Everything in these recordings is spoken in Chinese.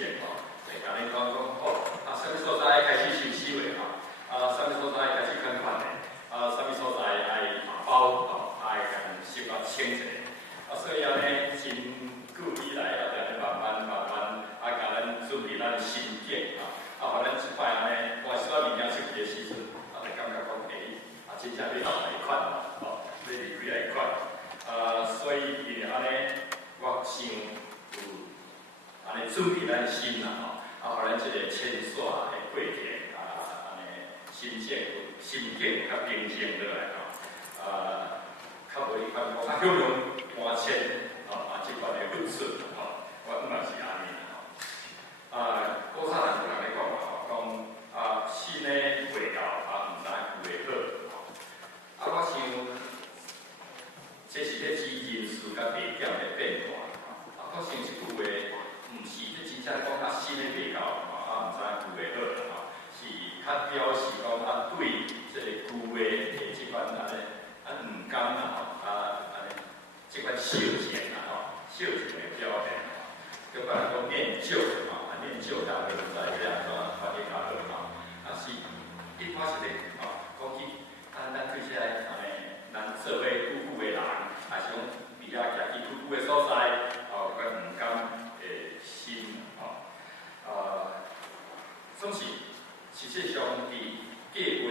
线会甲恁讲什么所在开始收收的什么所在开始捐款的，什么所在爱打包爱甲人收到清者，所以安尼真久以来慢慢甲咱准备咱新建互咱一摆安尼换所有物件出去的时阵，就感觉讲真正要到来款要入几来款，所以因为安尼，我想有安尼准备咱心啦互咱即个迁徙的过程安尼心境较平静落来较袂较向量搬迁即款的论述我嘛是安尼古早人就安尼讲讲新的袂到毋知有袂好我想这是咧指人事甲地点的变化我想即句话毋是咧真正讲新的袂到毋知有袂好是较表示讲对即个旧的即款毋甘即款小情小情的表现叫别人讲念旧念旧大家毋知要安怎发展较好是一般是咧讲起咱对遮咱社会久久的人，还是讲比较行去久久的所在，甲毋甘的心总是实际上伫计划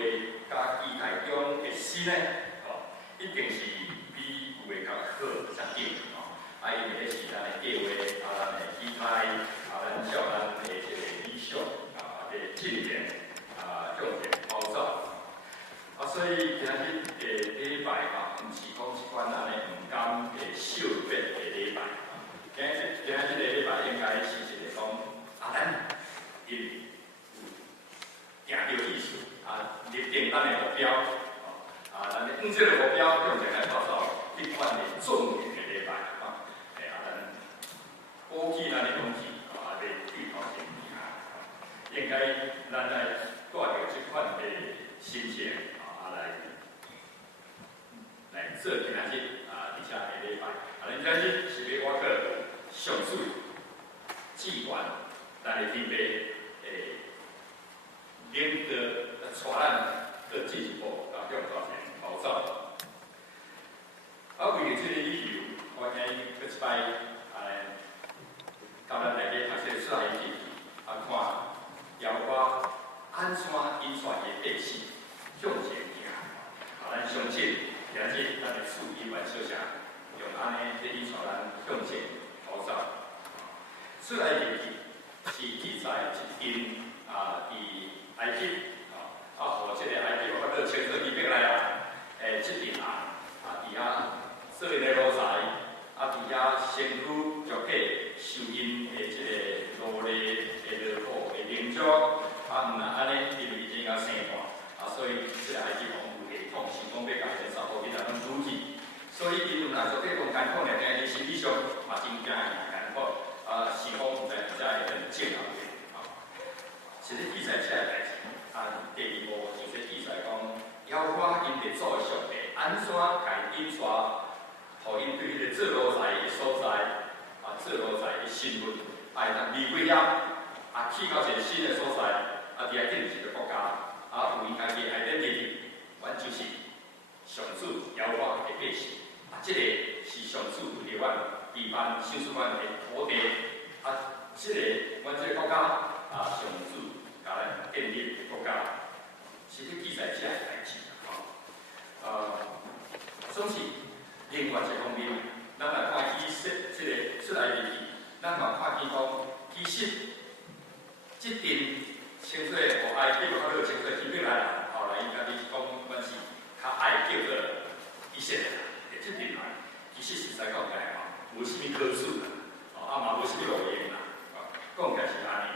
甲期待中的心呢，一定是比有的较好才对因为迄是咱的计划咱的期待咱照咱的这个理想的进展向前跑走所以今日的礼拜毋是讲一款安尼毋甘的小别的礼拜今日的礼拜应该是一个讲咱因有行着意思立定咱的目标咱的即个目标向前来跑走一款的重点的礼拜咱过去咱的东西要对头前行应该咱来带着即款的心情来做今仔日伫遮的礼拜咱今日是要我去上水志愿咱的天父领导带咱去进一步向前跑走为了这个理由我今日去一摆到咱内底读册出来去看邀我安怎引带的百姓向前行咱相信今日咱的主议员小姐用安尼咧引带咱向前跑走出来日记是记载一间伫埃及互即个埃及有法度穿做伊边来即阵伫遐做因的奴才伫遐身躯足体受因的即个奴隶的劳苦的领奖毋若安尼因为已经生大所以即个埃及王有系统想讲要甲伊查某囡仔拢拄去所以因若足体讲艰苦咧伊心理上嘛真惊艰苦是讲毋知遮会很煎熬的是咧记载遮个代志第二步就是记载讲邀我因着做上帝安怎甲因带互因对迄个做奴才的所在做奴才的身份会当离开遐去到一个新的所在伫遐建立一个国家有因家己的 identity 阮就是上主邀我的百姓即个是上主伫阮地办享受阮的土地即个阮即个国家上主甲咱建立的国家是咧记载遮个代志总是另外一方面咱来看以色即个出来日记咱嘛看见讲其实即阵清水互埃及有法度清水起笔来后来因家己是讲阮是较爱叫做以色列人即阵来其实实在讲起来无啥物可取嘛无啥物路用讲起来是安尼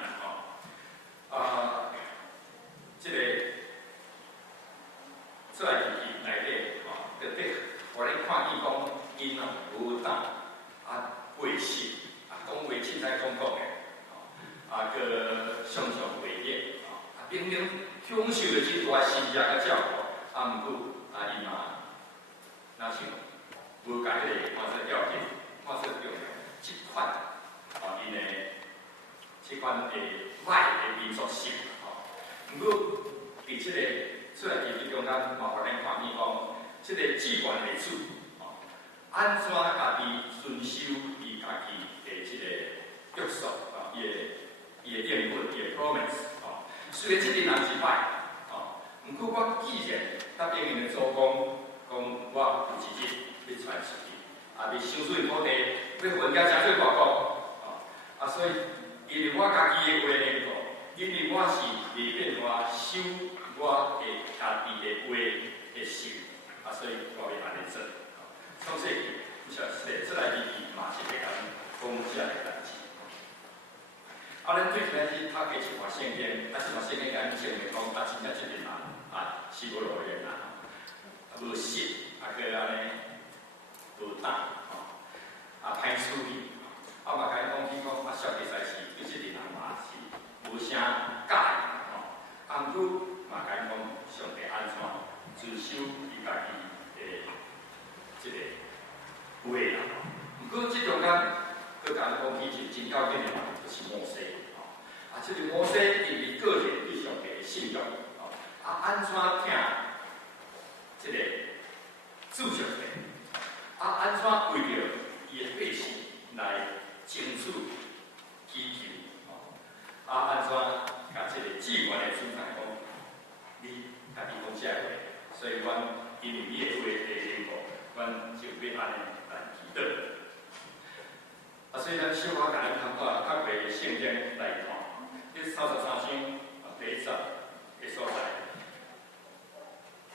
即个出来日记内底特别互咱看见讲因无当背信讲话凊彩讲的个常常违逆明明享受着即大事业甲照顾毋过因嘛若像无甲迄个看做要紧看做重要即款因的即迄款歹的民族性吼。不过，伫即个出来伫中间，嘛互咱看见讲，即个志愿的主吼，安怎家己遵守伊家己的即个约束啊，伊的应允，伊的 promise 吼。虽然即个人是歹吼，不过我既然答应因的祖公，讲我有一日要传出去，啊，要收水土地，要分家真多外国。所以，因为我家己的话缘故，因为我是未变化守我的家己的话的心，所以我要安尼做。从细起，出来日嘛是会甲讲这个代志。咱最近去读过一段圣经，是嘛圣经甲咱证明讲，真正即个人是无路用啦，无信，个安尼无胆，歹处理。嘛，甲伊讲起讲，小其实是对即个人嘛是无啥介意吼。毋过嘛，甲伊讲上帝安怎自守伊家己的即个话啦。毋过即中间，佮甲伊讲起一真要紧的人，就是摩西吼。即个摩西因为个人对上帝的信仰吼，安怎听即个主上帝，安怎为着伊的百姓来争取祈求，安怎甲即个志愿的主人讲，你家己讲这话，所以阮因为伊的话的缘故，阮就要安尼来祈祷。所以咱小可甲咱通过较侪圣经来看，这33章第1节的所在，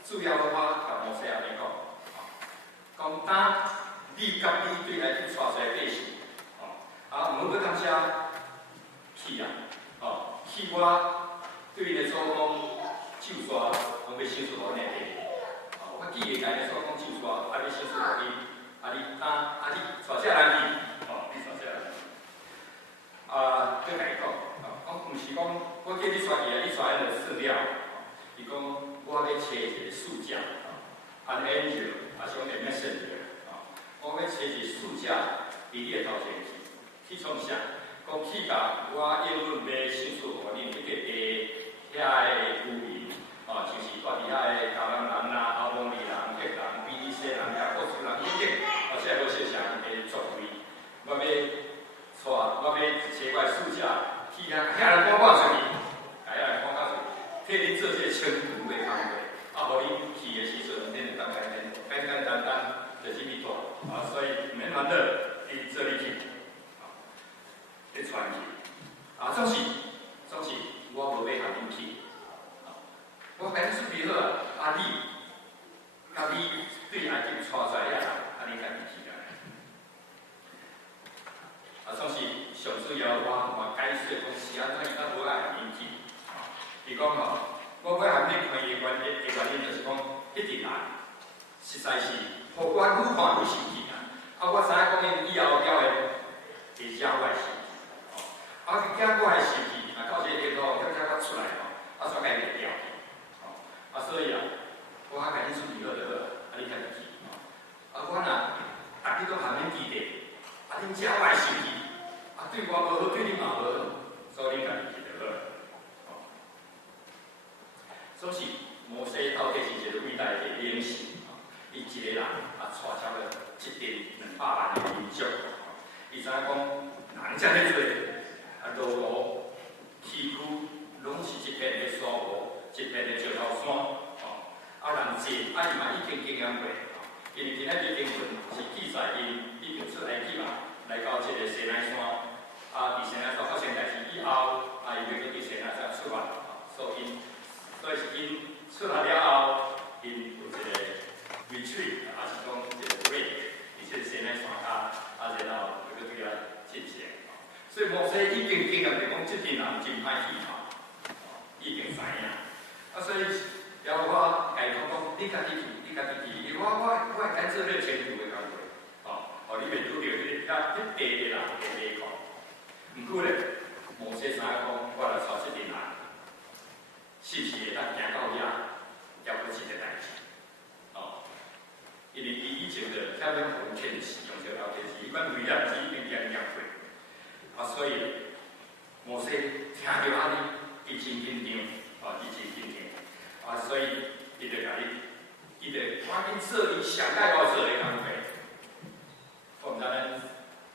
主要我甲摩西安尼讲，当你甲你对来去带出来百姓。我要感谢去去我对因的祖公手刷，拢要收束互恁个。我记个家己祖公手刷，要收束互伊，你带这人去，你带这人去。佮家己讲，毋是讲我叫你带去，你带咱就算了。伊讲我要找一个使者，an angel， 是讲 a messenger， 我要找一个使者伫你的头前去。去创啥？讲去甲我应允要申诉互恁迄个遐个居民，就是住伫遐个迦南人啦、阿摩利人、赫人、比利洗人、雅各族人等等，即个好些啥个作为，我要带，我要找我的使者去遐人赶我出去，甲遐人赶我出去，替恁做这个清除的工作，互恁去的时阵，恁就简简单单就是去做，所以毋免烦恼，伊做你去。去传去，总是我无要向恁去，我甲恁准备好你甲你对爱情带出来遐人，你家己去啦。总是上主要我解释讲是安怎伊较无爱向恁去，伊讲我要向恁看伊的原因就是讲，迄个人实在是，互我愈看愈生气啊！我知影讲因以后了会惹我的生气。惊我还生气，到这个地步，叫我出来煞甲伊袂掉去，所以我甲恁准备好就好，你家己去，我若逐日都含恁记得，恁惹我会生气，对我无好，对恁嘛无好，所以恁家己去就好。所以摩西到底是一个伟大的领袖，伊一个人带超了1.2万的民众，伊知影讲，人遮尔多。路路崎岖，拢是一片的沙漠，一片的石头山，人济，伊嘛已经经验过，因为今仔日经文是记载因已经出埃及嘛，来到这个西奈山，伫西奈山发生代志以后，伊要去西奈山出发，所以是因出来了后，因有一个 retreat， 是讲一个 break， 伫这个西奈山下，然后要对遐进行。所以摩西已经经验着讲，即个人真歹去嘛，已经知影。所以了我家己讲，你家己去，因为我会干做迄前途的工作，你袂拄着迄地的人的马口。毋过咧，摩西知影讲，我来带即个人，是不是会当行到遐，了不起的代志？因为伊以前着遐要互天时，用这条天时，伊款为了已经经验过。所以摩西听到安尼，伊真紧张，伊真紧张，所以伊就甲伊就赶紧做伊上界要做的工作。我毋知咱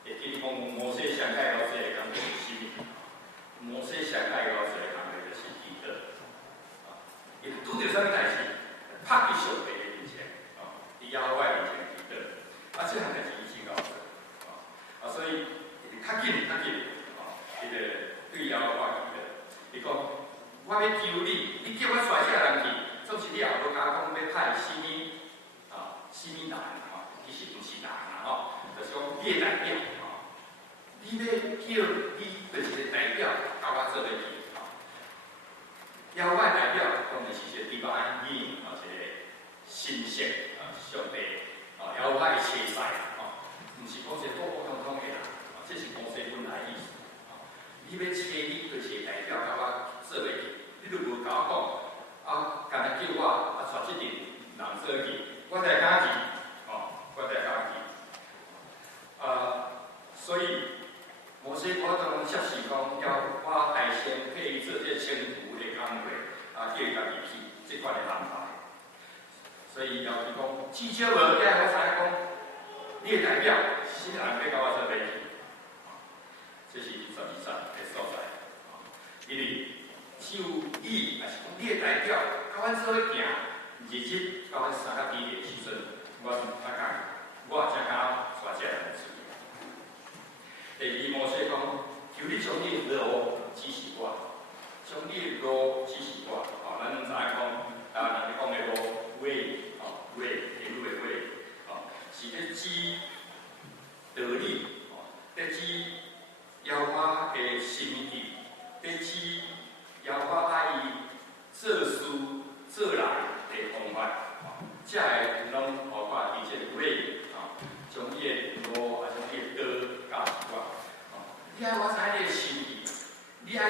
会记讲摩西上界要做的工作是啥物？摩西上界要做的工作就是祈祷。伊拄着啥物代志，拍伫上帝的面前，伫耶和华面前祈祷。即项代志伊真够做。所以较紧，伊就对耶和华祈祷。伊讲：我要求你，你叫我带这人去，总是你也无甲讲要派什么人其实毋是人就是讲你的代表你要叫你就是个代表，甲我做伙去耶和华代表当然是一个divine being，一个神圣上帝耶和华的车师毋是讲一个普普通通的人这是摩西本来意思你要找你就是代表甲我做伙去，你如无甲我讲干那叫我带即阵人做去，我才敢去我才敢去所以摩西我当接受讲，我大先配做这前途的工作叫伊家己去即款的安排。所以要伊讲，至少无我知影讲，你的代表新人要甲我做伙去，这是12章的所在。因为只有你，也是讲你的代表，甲阮做伙行，日子甲阮三甲低的时阵，我才敢带这人出。第二，摩西讲，求你将你的路指示我，将你的路指示我。咱知影讲，人哋讲的路way，地路的way，是咧指道理，咧指耶和华的心意，咧指耶和华爱伊做事做人的方法，才会拢互我伫这个way，将伊的路啊，将伊的道教我。你爱我知影你的心意，你爱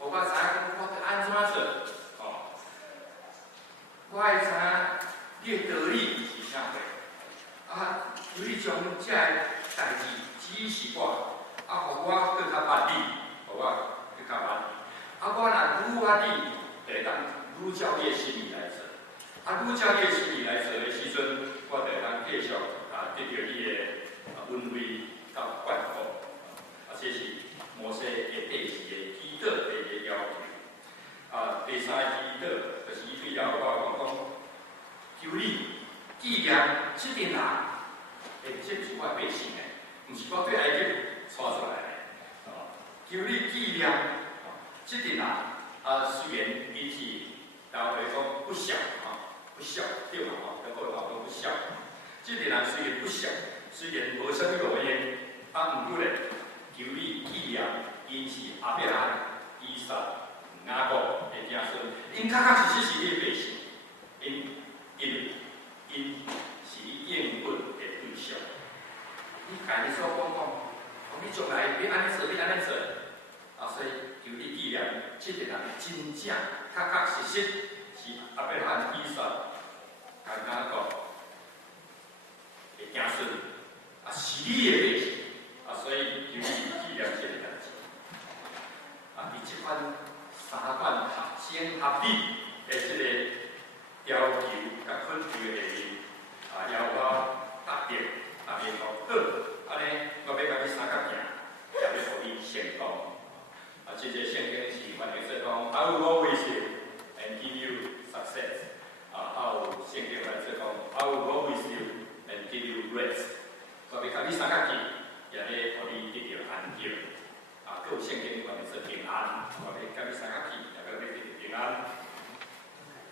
互我知影讲我得安怎做，我爱知影你的道理是啥货，求你将这代志指示我，互我更较捌你，互我更较捌你，我若愈捌你，会当愈照你的心意来做，愈照你的心意来做的时阵，我就当继续得到你的恩惠甲关顾。这是摩西的第四个祈祷的一个要求。第三个祈祷就是伊对耶和华讲，求你纪念这群人，这是我百姓的，毋是我对埃及带出来的。求你纪念这群人，虽然伊是大家讲不孝不孝对嘛在国头讲不孝，这群人虽然不孝，虽然无啥物路用，毋过咧。求你纪念，因是阿伯拉、以撒、雅各的子孙，因确确实实是你的百姓，因是你应允的对象。你家己所讲，你将来要安尼做，你安尼做，所以求你纪念，这个人真正确确实实是阿伯拉、以撒、雅各的子孙，是你的百姓。所以求你纪念这个代志。伫这款三款合情合理的这个要求甲恳求的下面，要我答应讲好，安尼我要甲你三甲行，也要互你成功。这个圣经是原来说讲 I will go with you and give you success。有圣经来说讲 I will go with you and give you rest。我要甲你三甲去。也咧，互你得到安定，佫有圣经原来说平安，我要甲你三甲去，也要你得到平安。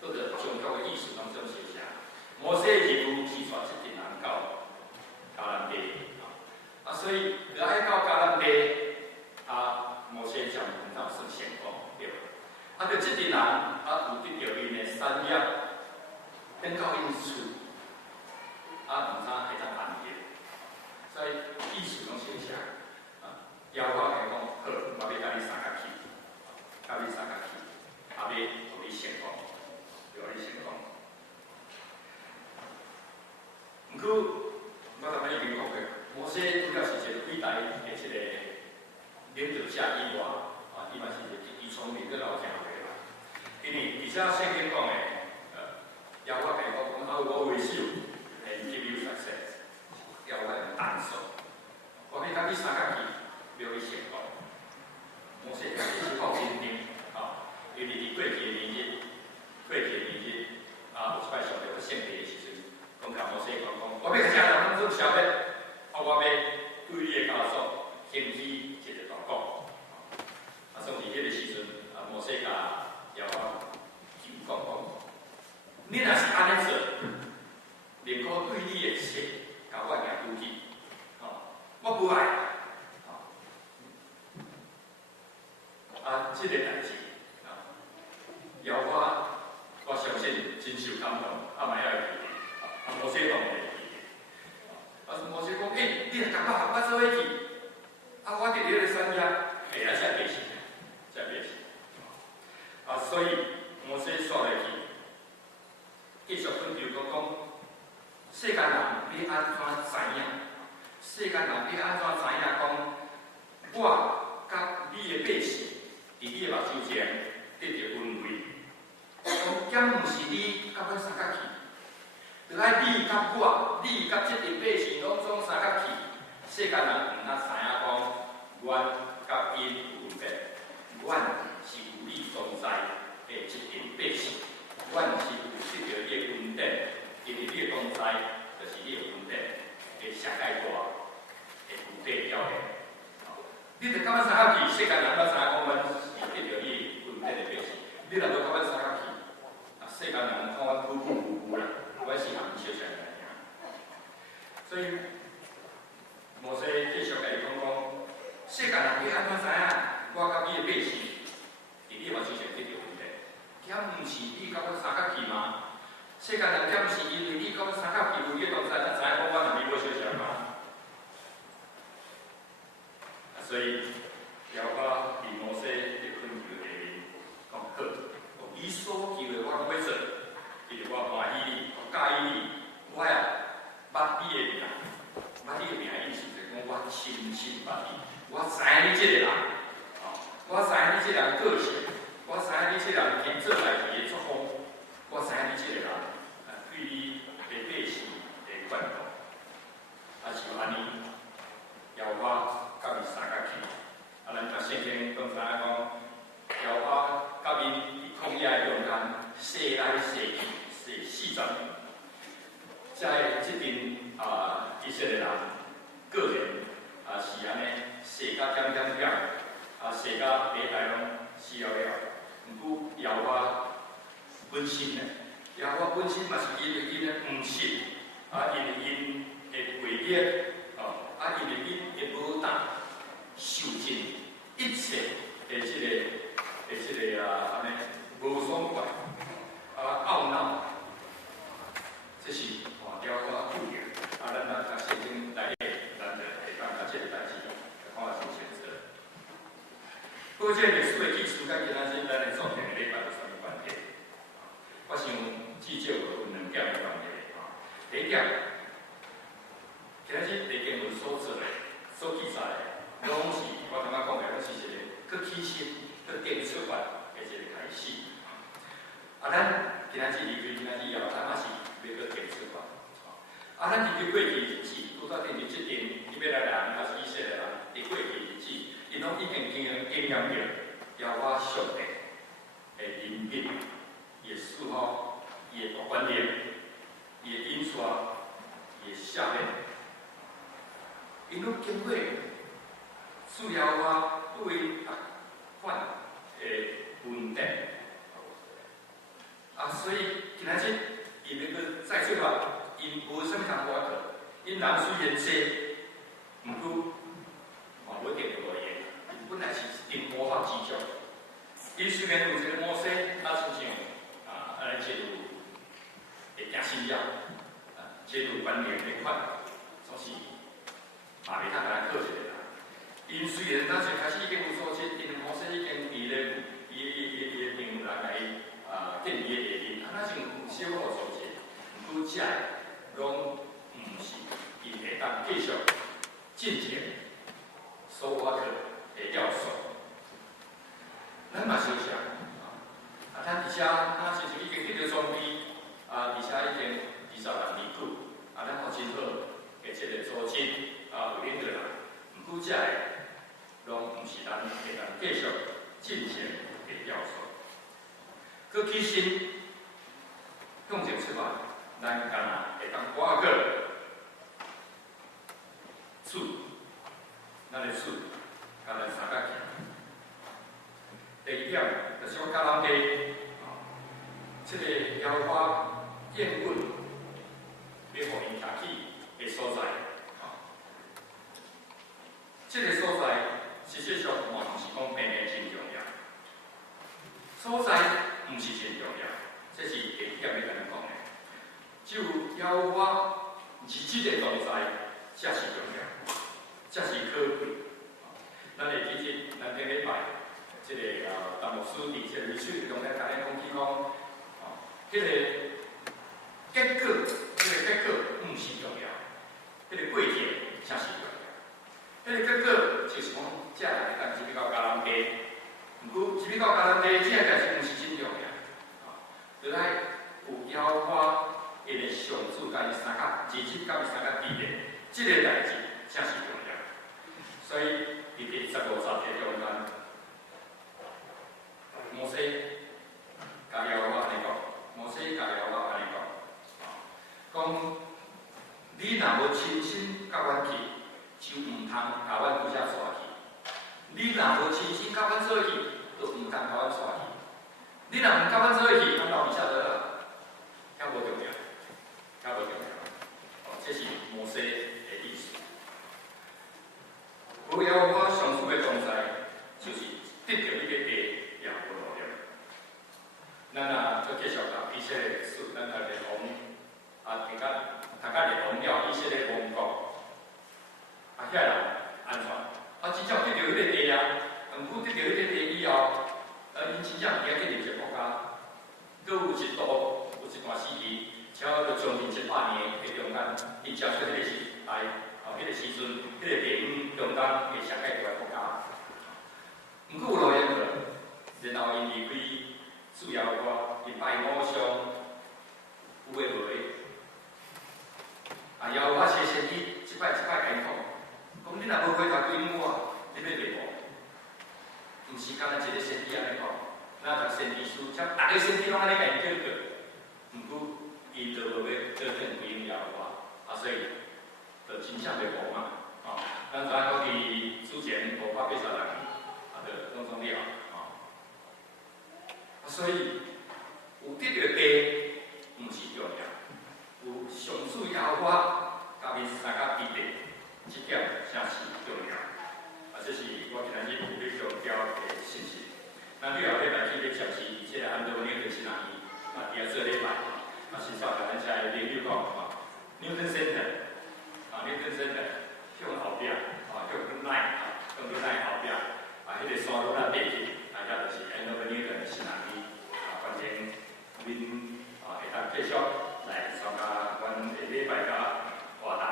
佫着宗教的意思当中是啥？摩西的任务是带这群人到迦南地，所以要爱到迦南地，摩西才能够算成功，对。着这群人，有得到因的产业，等到因厝，毋知会当安定。所以意思拢是啥？耶和华讲好，我要甲你三甲去，甲你三甲去，要互你成功，要互你成功。毋过，我头先已经讲过，摩西主要是一个伟大的这个领导者以外，伊嘛是伊聪明个老行为啦。因为而且圣经讲诶，要我甲伊讲，我为首，and give you success， 要我单手，我去甲你三角去，要去成功。摩西家己是靠坚定，因为伫过去诶年日，有一摆上着圣地诶时阵，讲甲摩西讲，我要甲家人当做小的，我要对你诶家属兴起一个祷告。所以迄个时阵，摩西甲亚我就讲，你若是安尼做，宁可对你诶切，甲我行出去，我不爱。这个代志，邀我相信真受感动，嘛要会记得，摩西当然会记得。摩西讲，你若甲我做伙去，我伫迄个山野，才变成，所以摩西煞落去，继续跟比如讲，世间人要安怎知影？世间人要安怎知影讲，我甲你的百姓？伫你的目睭前得到恩惠，讲毋是你甲阮三角去，就爱你甲我，你甲这群百姓拢总三角去。世间人毋通知影讲，阮甲因有分别，阮是有你同在的一群百姓，阮是有得到你的恩典，因为你的同在就是你的恩典会上界大，会有地了的。你着甲阮三角去，世间人要知影讲阮。得到你恩典的百姓，你若无甲阮三角去，世间人看阮苦苦无辜啦，阮是含笑上来尔。所以摩西继续甲伊讲，世间人要安怎知影？我甲你的百姓，伫你目睭前得到恩典，遐毋是你甲阮三角去吗？世间人遐毋是因为你甲阮三角去，有迄同在，才知影讲我若你无笑上吗？所以要我伫摩西。你所求的我拢要做，因为我欢喜你，我介意你，我也捌你的名，捌你的名意思就是讲我深深捌你，我知影你这个人，我知影你这个人个性，我知影你这个人天做代志的作风，我知影你这个人对你的百姓的关顾，是安尼，邀我甲伊三角去，咱把圣经讲知影讲，邀我甲伊。旷野的中间，踅来踅去，踅40年。在这边以色列人个人是安尼踅甲点点点，踅甲地带拢死了了。毋过邀我本身呢，邀我本身嘛是因为因的毋信，因为因的违逆，因为因的无当受尽一切的这个安尼。无爽快，懊恼，这是换掉我不良。咱甲圣经内底，咱就会当甲这个代志，看下是选择。不过这历史的记述，甲今仔日咱的作品的礼拜有啥物关系？我想至少有2点的关系。第一点，今仔日地经文所做的、所记载的，拢是我感觉讲的，拢是一个搁起心、搁建出发的一个开始。咱今仔日离开今仔日以后，咱嘛是要搁建出发。咱伫过去日子，拄到定日即阵，以色列人还是以色列人，伫过去日子，因拢已经经验着，要我上帝的怜悯，伊的赐福，伊的大观念，伊的印刷，伊的下面，因拢经过，需要我对逐款的问题。所以今仔日伊要搁再出发，因无啥物通我做，因人虽然多，毋过嘛无一定就无闲。因本来是因魔法之种，因虽然有一个摩西，亲像安尼制度会行信仰，制度观念迄款，总是嘛袂通甲咱靠一个人。因虽然咱最开始已经有所知，因摩西已经伫咧伊的平人来建立的下面，咱是有小可所知，毋过这拢毋是因会当继续进行所挖的要素。进行嘅调查。佮其实向前出发，咱干那会当挖个厝，咱的厝，甲咱三角形。第二点就是我教咱哋，这个腰花燕稳，要互伊徛起的所在，这个所在实际上嘛毋是讲平平真重要，所在毋是真重要，这是第一点要甲咱讲的。只有腰花是这个所在才是重要，才是可贵。咱会记得咱顶礼拜。这个陈牧师伫这个美术中咧，甲咱讲起讲，这个结果，毋是重要，这个过程才是重要。这个结果就是讲，这来当入去到家人家，毋过入去到家人家，这代志毋是真重要，就来有腰花，伊个上主甲伊三角，直接甲伊三角地点，这个代志才是重要。所以伫第15节中间。摩西甲耶和华安尼讲，摩西甲耶和华安尼讲，你若无亲身甲阮去，就毋通甲阮拄则带去；你若无亲身甲阮做去，就毋通甲阮带去。你若毋甲阮做去，咱到底晓得啦？遐无重要，遐无重要。这是摩西的意思。有耶和华上主的同在，就是得到伊个地。咱啊，再继续讲以色列历史，咱来列王听甲列王了以色列王国，遐人安全，真正得到迄个地啊，毋过得到迄个地以后，因真正行建立一个国家，佫有一段时期，超过将近100年的中间，因接触迄个时代，迄个时阵，迄个地方中间会上界大个国家，毋过有路用过，然后因离开。主要我伫拜偶像，有诶无诶，要我写先去，一摆甲伊讲，讲你若无回答应我，你要灭亡。毋是干咱一个先知安尼讲，咱读先知书，像逐个先知拢安尼甲伊叫过，毋过伊就无要真正回应耶和华，所以就真正灭亡嘛。咱知影讲伫之前580人，就拢总了。所以有得到地，毋是重要；有上主耶和华甲伊三角地地，这点才是重要。这是我今日有要强调的信息。咱后礼拜去要接是即个安多纽顿新人医，第二做礼拜，是照咱遮的朋友讲，Newton Center，Newton Center 向后壁，向内，向内后壁，迄个山路咱爬去。遐就是安多纽顿新人医，反正恁会当继续来参加阮下礼拜甲活动。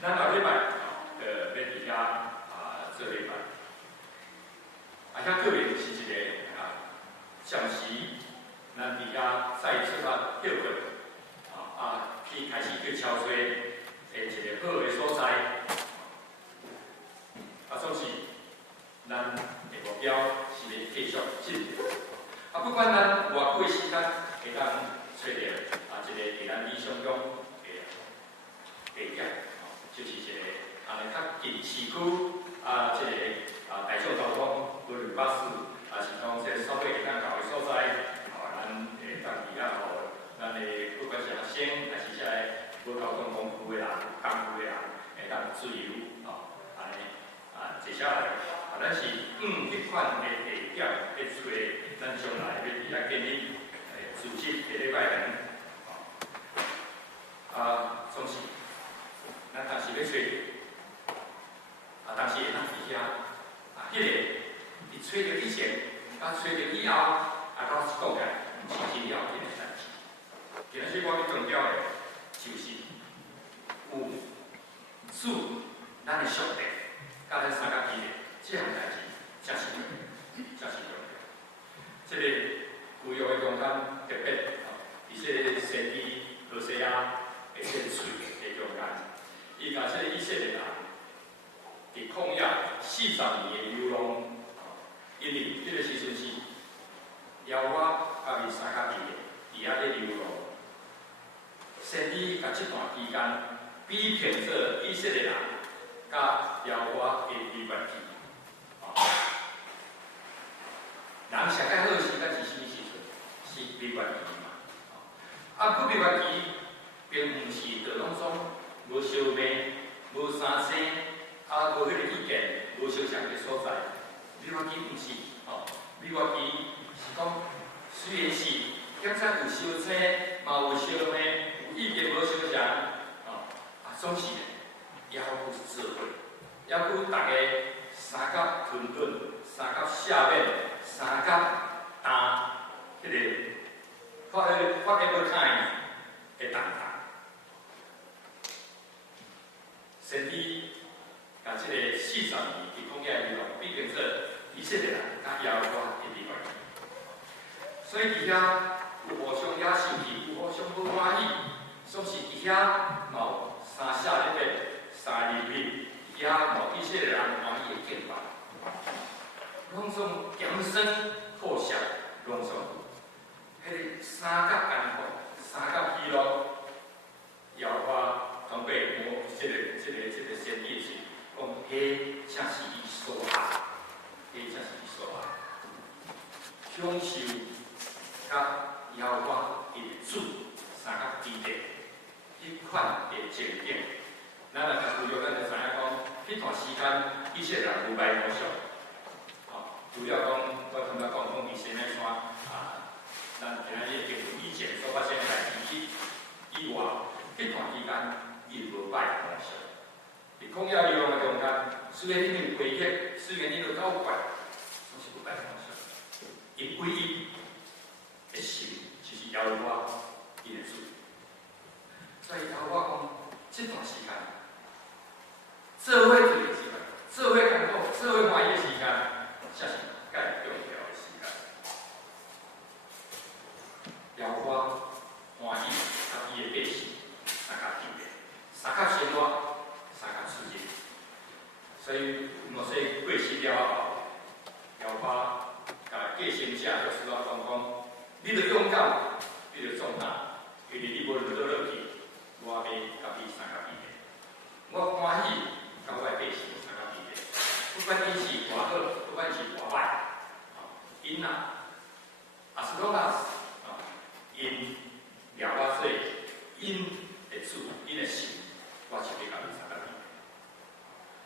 咱后礼拜要伫遐做礼拜，遐个别是一个暂时，咱伫遐再出发休困，去开始去敲做一个好的所在，总是。咱的目标是要继续进步。不管咱偌久的时间，会当找到一个伫咱理想中的地点，就是一个安尼较近市区这个大众交通，无论巴士，是讲这个所谓会当到的所在，咱会当伫遐咱的不管是学生，还是这无交通工具的人、工具的人，会当自由安尼接下来。咱是迄款的地点去找，咱将来要伫遐建立组织下礼拜人，总是咱当时要找，当时会当伫遐，迄个伫找着以前，找着以后，到讲起来，毋是真了解的代志。今仔日我要强调的，就是有主咱的上帝，甲咱三角地的。这项代志才是重要，才是重要。这个旧约的中间特别，伊这个先知何西阿的这个喙的中间，伊甲这个以色列人伫旷野40年年的流浪，因为这个时阵是了我甲伊三甲毕业，伫遐咧流浪。先至甲这段期间比骗做以色列人，甲了我的美国去。人上较好时间是啥物时阵？是美国期嘛。啊，美国期并毋是就拢总无相骂、无三生，啊，无迄个意见、无相像的所在。美国期毋是，美国期是讲虽然是检测有相生，嘛有相骂，有意见无相像，总是要有智慧，要有大家三角吞顿、三角下面、三角担迄个发给要看的重担。甚至甲即个40年伫曠野里头，毕竟说以色列人甲亚我的地方，所以伫遐有互相野生气，有互相无欢喜，总是伫遐有三下咧变，三日日，伫遐无以色列人欢喜的见法，拢总艰深破晓，拢总迄个三角安好，三角喜乐，亚我。同辈我这个先例是讲，迄才是伊所爱，迄才是伊所爱。享受甲邀我伊的主三角之地，迄款的情景，咱若甲除了咱就知影讲，迄段时间以色列人有拜偶像，除了讲我同他讲伫西奈山咱今仔日从以前所发生的代志以外，迄段期间。伊无拜偶像，伫曠野流浪的中间，虽然恁有回忆，虽然恁有搞怪，总是无拜偶像。因为伊的心就是邀我伊的主，所以邀我讲，这段时间，做伙做的时间，做伙艰苦、做伙欢喜的时间，才是介重要的时间。邀我欢喜甲伊的百姓，大家体谅。三角生活，三角刺激，所以莫说过世了后，了我甲继承者就是我讲，你着勇敢，你着壮大，因为你无落去，我要甲你三角比例。我欢喜甲我的百姓三角比例，不管因是偌好，不管是偌歹，因as long as因了我做因的主，因的心。我是要甲你三角比例，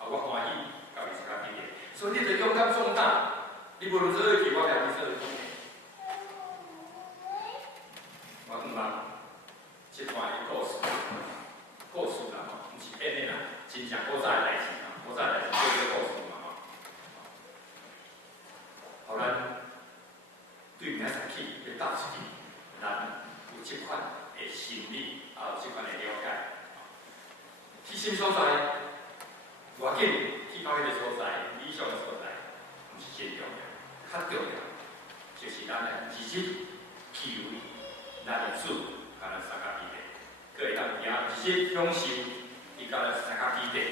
我欢喜甲你三角比例，所以你着勇敢壮大，你无论做去，我甲你做去。我毋茫这段的故事啦，毋是演的啦，真正古早的代志啦，古早的代志叫做故事嘛，互咱对明仔起要踏出去，咱有这款的心理，也有这款的了解。去新所在，偌紧去到迄个所在，理想的所在，毋是真重要，较重要就是咱来自己求咱的主，甲咱三角比例，佮会当伫遐直接享受伊甲咱三角比例